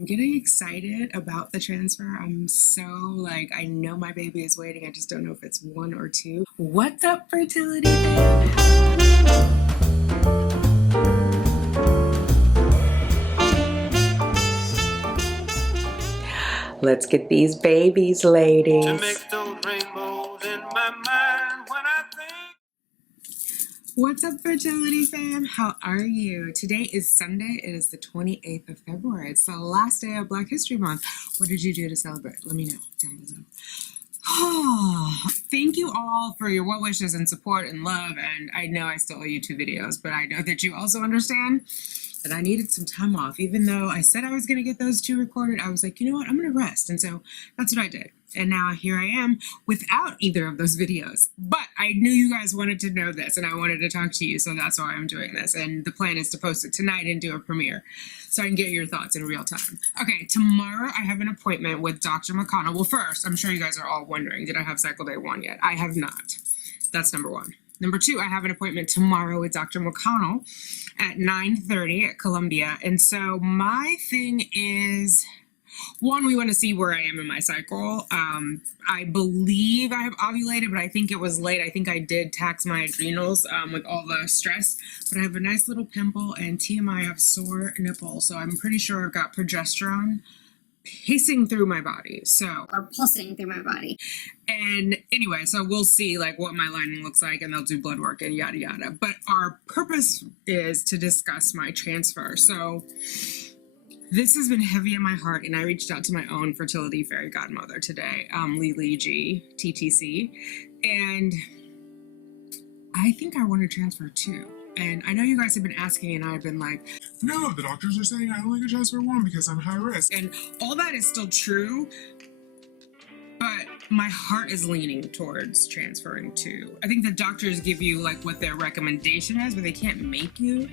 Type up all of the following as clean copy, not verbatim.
I'm getting excited about the transfer. I'm so I know my baby is waiting. I just don't know if it's one or two. What's up, fertility fan? Let's get these babies, ladies. To make those rainbows in my mind when I think. What's up, fertility fam? How are you? Today is Sunday. It is the 28th of February. It's the last day of Black History Month. What did you do to celebrate? Let me know down below. Oh, thank you all for your well wishes and support and love. And I know I still owe you 2 videos, but I know that you also understand that I needed some time off. Even though I said I was going to get those 2 recorded, I was like, you know what? I'm going to rest. And so that's what I did. And now here I am without either of those videos. But I knew you guys wanted to know this and I wanted to talk to you. So that's why I'm doing this. And the plan is to post it tonight and do a premiere so I can get your thoughts in real time. Okay, tomorrow I have an appointment with Dr. McConnell. Well, first, I'm sure you guys are all wondering, did I have cycle day 1 yet? I have not. That's number 1. Number 2, I have an appointment tomorrow with Dr. McConnell at 9:30 at Columbia. And so my thing is, 1, we want to see where I am in my cycle. I believe I have ovulated, but I think it was late. I think I did tax my adrenals with all the stress. But I have a nice little pimple, and Teami, I have sore nipples. So I'm pretty sure I've got progesterone pacing through my body. Or pulsing through my body. And anyway, so we'll see what my lining looks like, and they'll do blood work and yada yada. But our purpose is to discuss my transfer. So this has been heavy in my heart, and I reached out to my own fertility fairy godmother today, Lily G, TTC, and I think I want to transfer 2. And I know you guys have been asking, and I've been like, no, the doctors are saying I only can transfer 1 because I'm high risk. And all that is still true, but my heart is leaning towards transferring 2. I think the doctors give you what their recommendation is, but they can't make you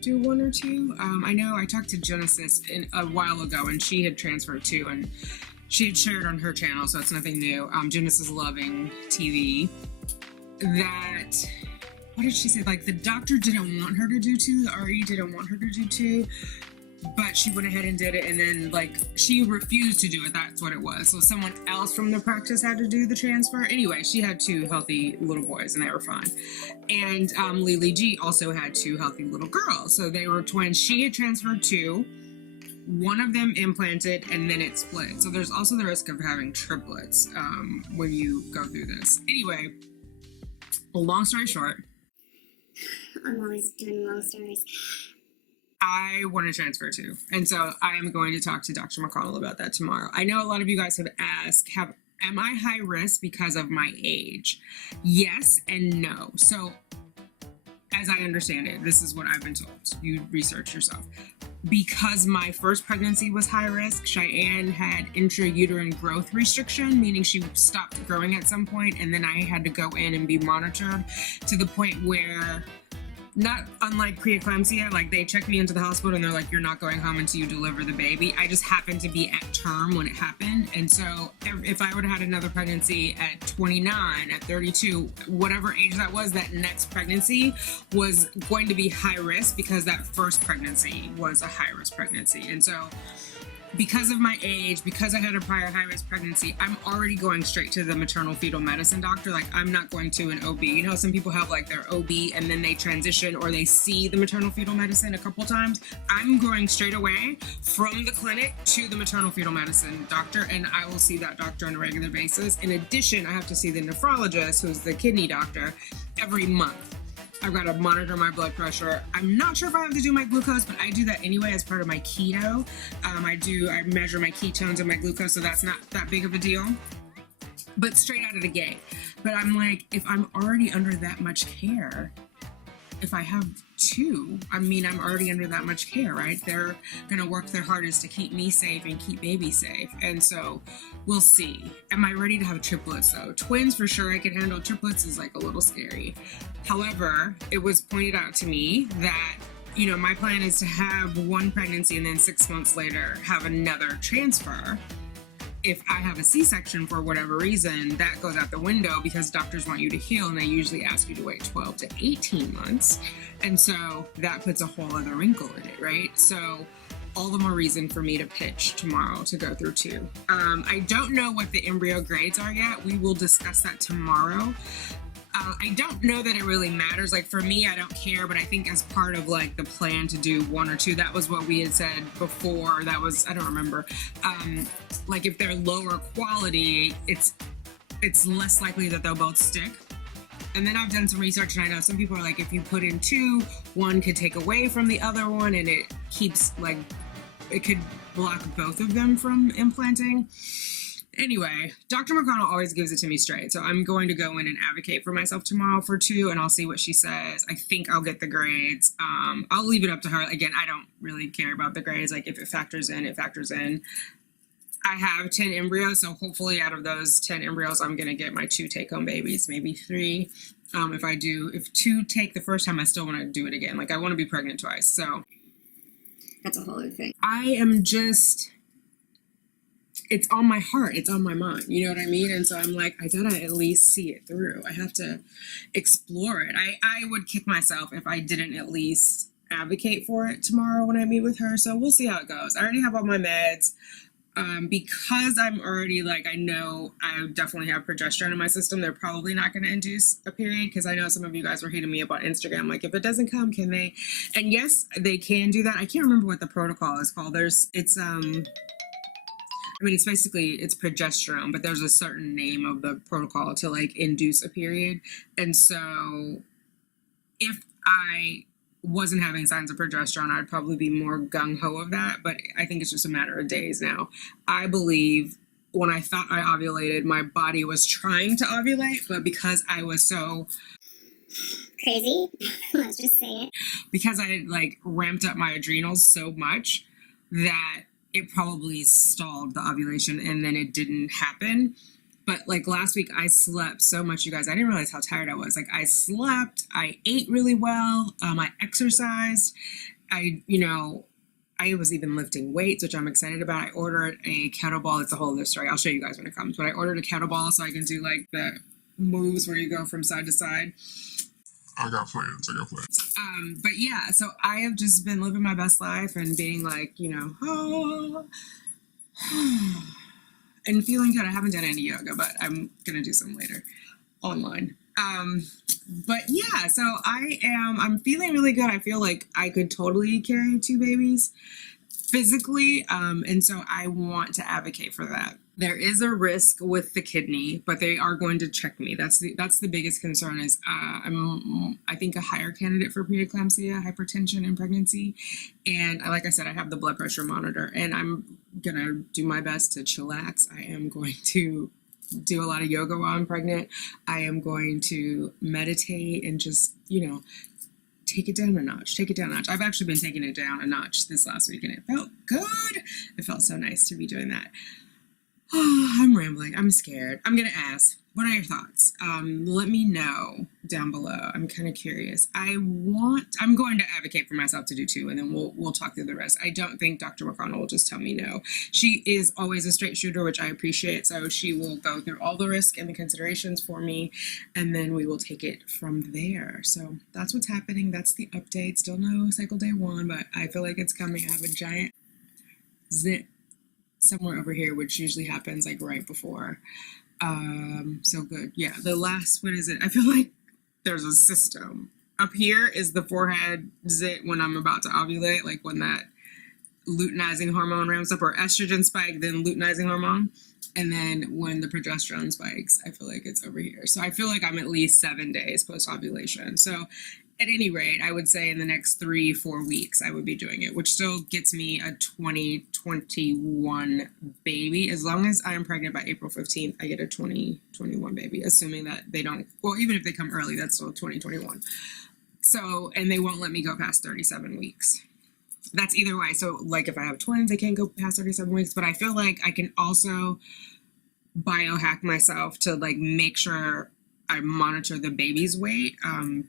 do 1 or 2. I know I talked to Genesis a while ago, and she had transferred 2, and she had shared on her channel, so it's nothing new. Genesis Loving TV. That, what did she say? The doctor didn't want her to do 2, the RE didn't want her to do 2, but she went ahead and did it, and then she refused to do it. That's what it was. So someone else from the practice had to do the transfer. Anyway, she had 2 healthy little boys, and they were fine. And Lily G also had 2 healthy little girls, so they were twins. She had transferred 2. One of them implanted, and then it split. So there's also the risk of having triplets when you go through this. Anyway, long story short, I'm always doing long stories. I want to transfer 2. And so I am going to talk to Dr. McConnell about that tomorrow. I know a lot of you guys have asked, am I high risk because of my age? Yes and no. So as I understand it, this is what I've been told. You research yourself. Because my first pregnancy was high risk, Cheyenne had intrauterine growth restriction, meaning she stopped growing at some point, and then I had to go in and be monitored to the point where, not unlike preeclampsia, they checked me into the hospital and they're like, you're not going home until you deliver the baby. I just happened to be at term when it happened. And so if I would have had another pregnancy at 29, at 32, whatever age that was, that next pregnancy was going to be high risk because that first pregnancy was a high risk pregnancy. And so because of my age, because I had a prior high-risk pregnancy, I'm already going straight to the maternal fetal medicine doctor. I'm not going to an OB. You know, some people have their OB and then they transition or they see the maternal fetal medicine a couple times. I'm going straight away from the clinic to the maternal fetal medicine doctor, and I will see that doctor on a regular basis. In addition, I have to see the nephrologist, who's the kidney doctor, every month. I've got to monitor my blood pressure. I'm not sure if I have to do my glucose, but I do that anyway as part of my keto. I measure my ketones and my glucose, so that's not that big of a deal. But straight out of the gate. But I'm if I'm already under that much care, if I have 2, I'm already under that much care, right? They're gonna work their hardest to keep me safe and keep baby safe. And so we'll see. Am I ready to have triplets though? Twins for sure I can handle. Triplets is a little scary. However, it was pointed out to me that, my plan is to have 1 pregnancy and then 6 months later have another transfer. If I have a C-section for whatever reason, that goes out the window because doctors want you to heal and they usually ask you to wait 12 to 18 months. And so that puts a whole other wrinkle in it, right? So all the more reason for me to pitch tomorrow to go through 2. I don't know what the embryo grades are yet. We will discuss that tomorrow. I don't know that it really matters. Like for me, I don't care, but I think as part of like the plan to do 1 or 2, that was what we had said before. That was, I don't remember. Like if they're lower quality, it's less likely that they'll both stick. And then I've done some research and I know some people are like, if you put in 2, one could take away from the other one and it keeps like, it could block both of them from implanting. Anyway, Dr. McConnell always gives it to me straight. So I'm going to go in and advocate for myself tomorrow for 2 and I'll see what she says. I think I'll get the grades. I'll leave it up to her. Again, I don't really care about the grades. Like if it factors in, it factors in. I have 10 embryos, so hopefully out of those 10 embryos, I'm going to get my 2 take-home babies, maybe 3. If 2 take the first time, I still want to do it again. Like I want to be pregnant twice. So That's a whole other thing. I am just, it's on my heart. It's on my mind. You know what I mean? And so I'm like, I gotta at least see it through. I have to explore it. I would kick myself if I didn't at least advocate for it tomorrow when I meet with her. So we'll see how it goes. I already have all my meds. Because I'm already like, I know I definitely have progesterone in my system, they're probably not going to induce a period because I know some of you guys were hitting me up on Instagram like, if it doesn't come, can they? And yes, they can do that. I can't remember what the protocol is called. It's basically, it's progesterone, but there's a certain name of the protocol to like induce a period. And so if I wasn't having signs of progesterone, I'd probably be more gung-ho of that, but I think it's just a matter of days now. I believe when I thought I ovulated, my body was trying to ovulate, but because I was so Crazy? Let's just say it. because I had like ramped up my adrenals so much that it probably stalled the ovulation and then it didn't happen. But like last week, I slept so much, you guys. I didn't realize how tired I was. Like I slept, I ate really well, I exercised, I was even lifting weights, which I'm excited about. I ordered a kettlebell. It's a whole other story. I'll show you guys when it comes. But I ordered a kettlebell so I can do like the moves where you go from side to side. I got plans. But yeah, so I have just been living my best life and being like, and feeling good. I haven't done any yoga, but I'm gonna do some later online. But yeah, so I'm feeling really good. I feel like I could totally carry 2 babies physically. And so I want to advocate for that. There is a risk with the kidney, but they are going to check me. That's the biggest concern is I think a higher candidate for preeclampsia, hypertension, and pregnancy. And like I said, I have the blood pressure monitor, and I'm gonna do my best to chillax. I am going to do a lot of yoga while I'm pregnant. I am going to meditate and just take it down a notch. I've actually been taking it down a notch this last week, and it felt good. It felt so nice to be doing that. Oh, I'm rambling. I'm scared. I'm going to ask, what are your thoughts? Let me know down below. I'm kind of curious. I'm going to advocate for myself to do 2, and then we'll talk through the rest. I don't think Dr. McConnell will just tell me no. She is always a straight shooter, which I appreciate. So she will go through all the risk and the considerations for me, and then we will take it from there. So that's what's happening. That's the update. Still no cycle day 1, but I feel like it's coming. I have a giant zit somewhere over here, which usually happens like right before. So good. Yeah, the last, what is it? I feel like there's a system. Up here is the forehead zit when I'm about to ovulate, like when that luteinizing hormone ramps up, or estrogen spike, then luteinizing hormone. And then when the progesterone spikes, I feel like it's over here. So I feel like I'm at least 7 days post-ovulation. So at any rate, I would say in the next 3-4 weeks, I would be doing it, which still gets me a 2021 baby. As long as I am pregnant by April 15th, I get a 2021 baby, assuming that they don't, well, even if they come early, that's still 2021. So, and they won't let me go past 37 weeks. That's either way. So like if I have twins, I can't go past 37 weeks, but I feel like I can also biohack myself to like make sure I monitor the baby's weight,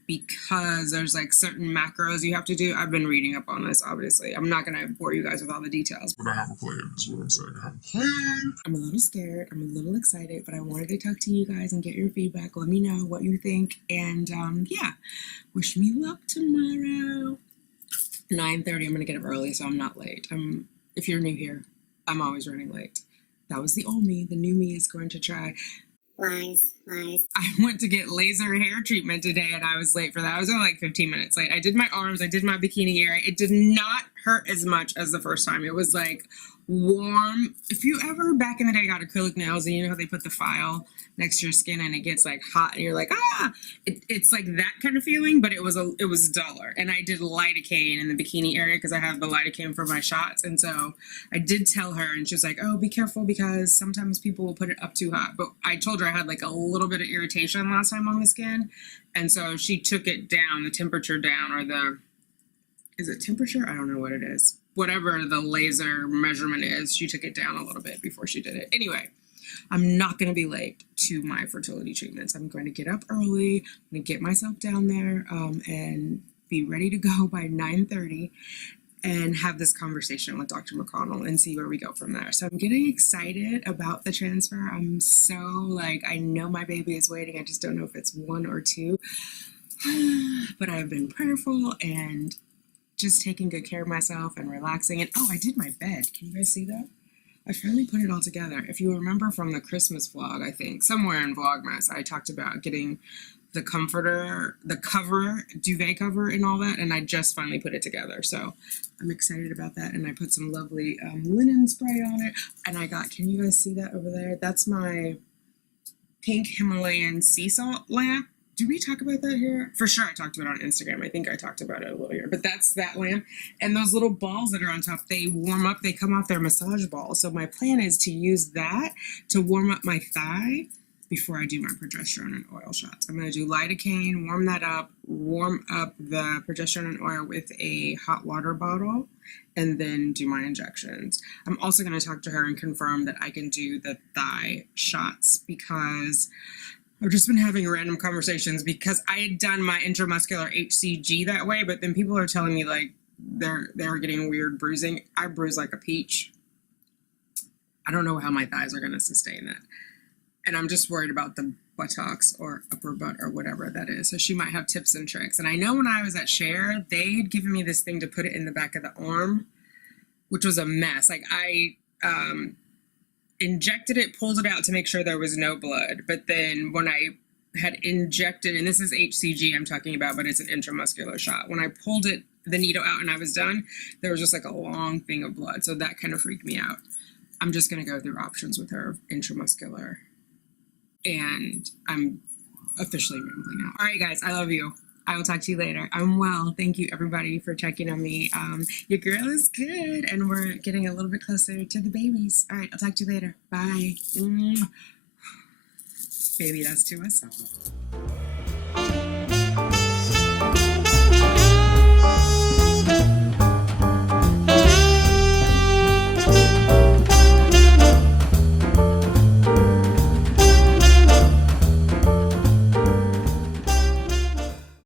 because there's like certain macros you have to do. I've been reading up on this, obviously. I'm not going to bore you guys with all the details. But I have a plan, is what I'm saying. I have a plan. I'm a little scared. I'm a little excited, but I wanted to talk to you guys and get your feedback. Let me know what you think. And yeah, wish me luck tomorrow. 9:30. I'm gonna get up early so I'm not late. If you're new here, I'm always running late. That was the old me. The new me is going to try. Lies. I went to get laser hair treatment today and I was late for that. I was only like 15 minutes late. I did my arms, I did my bikini area. It did not hurt as much as the first time. It was like warm. If you ever back in the day got acrylic nails and you know how they put the file next to your skin and it gets like hot and you're like, it's like that kind of feeling, but it was duller. And I did lidocaine in the bikini area because I have the lidocaine for my shots. And so I did tell her and she was like, oh, be careful because sometimes people will put it up too hot. But I told her I had like a little bit of irritation last time on the skin. And so she took it down, the temperature down, or is it temperature? I don't know what it is. Whatever the laser measurement is, she took it down a little bit before she did it. Anyway, I'm not going to be late to my fertility treatments. I'm going to get up early. I'm going to get myself down there and be ready to go by 9:30 and have this conversation with Dr. McConnell and see where we go from there. So I'm getting excited about the transfer. I'm so I know my baby is waiting. I just don't know if it's 1 or 2. But I've been prayerful and just taking good care of myself and relaxing. And I did my bed. Can you guys see that? I finally put it all together. If you remember from the Christmas vlog, I think, somewhere in Vlogmas, I talked about getting the comforter, the cover, duvet cover and all that, and I just finally put it together. So I'm excited about that, and I put some lovely linen spray on it, and I got, can you guys see that over there? That's my pink Himalayan sea salt lamp. Did we talk about that here? For sure I talked about it on Instagram. I think I talked about it a little here. But that's that lamp. And those little balls that are on top, they warm up. They come off their massage ball. So my plan is to use that to warm up my thigh before I do my progesterone and oil shots. I'm going to do lidocaine, warm that up, warm up the progesterone and oil with a hot water bottle, and then do my injections. I'm also going to talk to her and confirm that I can do the thigh shots because I've just been having random conversations because I had done my intramuscular HCG that way, but then people are telling me they're getting weird bruising. I bruise like a peach. I don't know how my thighs are going to sustain that. And I'm just worried about the buttocks or upper butt or whatever that is. So she might have tips and tricks. And I know when I was at Share, they had given me this thing to put it in the back of the arm, which was a mess. I injected it, pulled it out to make sure there was no blood. But then when I had injected, and this is HCG I'm talking about, but it's an intramuscular shot. When I pulled the needle out and I was done, there was just like a long thing of blood. So that kind of freaked me out. I'm just going to go through options with her, intramuscular. And I'm officially rambling now. All right, guys, I love you. I will talk to you later. I'm well. Thank you, everybody, for checking on me. Your girl is good, and we're getting a little bit closer to the babies. All right, I'll talk to you later. Bye. Baby, that's to us all.